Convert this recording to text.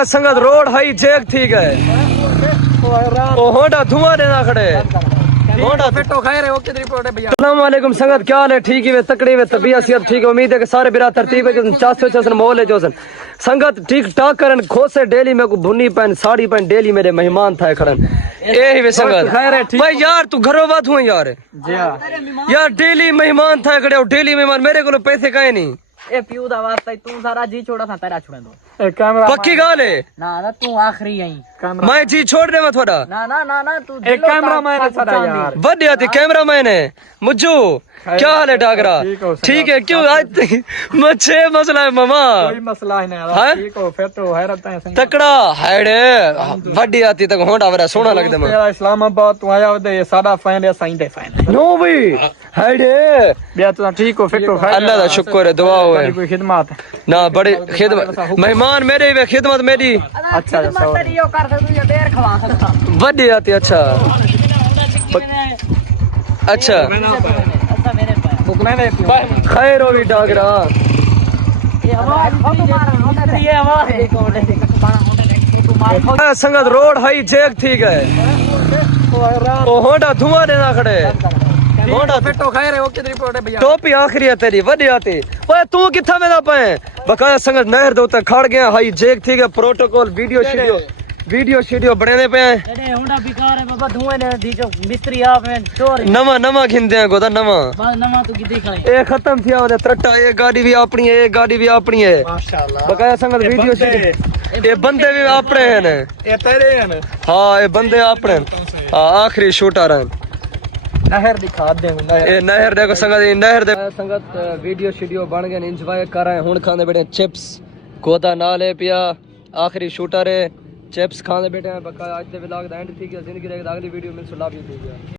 बकाया संगत road high जेक ठीक है ओ होंडा धुआं देना खड़े होंडा फिटो खैर है ओके रिपोर्ट है भैया। अस्सलाम वालेकुम संगत क्या हाल है ठीक है तकड़ी में तबीयत सेहत ठीक है उम्मीद है कि सारे बिरा तरतीब है चासो चसन मोहल है जोसन संगत ठीक ठाक करन खोसे डेली में को भुन्नी पहन साड़ी पहन डेली मेरे मेहमान था खड़न ए ही वे संगत भाई यार तू घरों बात हुआ यार यार डेली मेहमान था खड़े डेली मेहमान मेरे को पैसे काहे नहीं ए पियो दा वास्ता तू सारा जी छोड़ा था तेरा छोड़ दो ए कैमरा पक्की गाल है ना ना तू आखिरी आई मैं जी छोड़ दे मैं थोड़ा ना ना ना ना तू ए कैमरा मैन सारा यार बड़े आते कैमरा मैन है मुझ्जू क्या हाल है डागरा ठीक है क्यों आज मच्छे मसला है मामा कोई मसला ही नहीं हाँ? ठीक हो फिर तो हैरत है संग तकड़ा हैडे बड़ी आती तक होंडा वरा सोना लगदा मैं तेरा इस्लामाबाद तू आया दे ये सारा फैन है साइन दे फैन नो भाई हैडे बिया तू ठीक हो फिर तो अल्लाह दा शुक्र है दुआ हो कोई खिदमत ना बड़ी खिदमत मेहमान मेरे वे खिदमत मेरी अच्छा तेरी यो कर तू ये देर खवा सकता बड़ी आती अच्छा अच्छा अच्छा मेरे पास बुकना नहीं खैर हो भी डागरा ये आवाज ये आवाज संगत रोड हाई जेक ठीक है ओ होंडा धुआं देना खड़े होंडा फिटो खैर है ओके रिपोर्ट है भैया टोपी आखिरी है तेरी वड्डी आती ओए तू किथा में ना पाए बकाया संगत नहर दो तक खड़ गया हाई जेक ठीक है प्रोटोकॉल वीडियो शीडियो बने पे हैं अरे होंडा बेकार है बाबा धुएं ने दी जो मिस्त्री आप में चोर नवा खिंदे हैं गोदा नवा बस नवा तू की देख ले ए खत्म थिया ओदे त्रट्टा एक गाड़ी भी अपनी है एक गाड़ी भी अपनी है माशाल्लाह बकाया संगत वीडियो शीडियो ये बंदे भी अपने हैं ये तेरे हैं हां ये बंदे अपने हां आखिरी शूटर हैं नहर दिखा दे ए नहर देखो संगत ये नहर देखो संगत वीडियो शीडियो बन गए एंजॉय कर रहे हैं हुन खाने बैठे चिप्स गोदा नाल है पिया आखिरी शूटर है चिप्स खाने बैठे हैं बकाया आज दे व्लॉग दा एंड ठीक है जिंदगी दी अगली वीडियो में सुला भी दी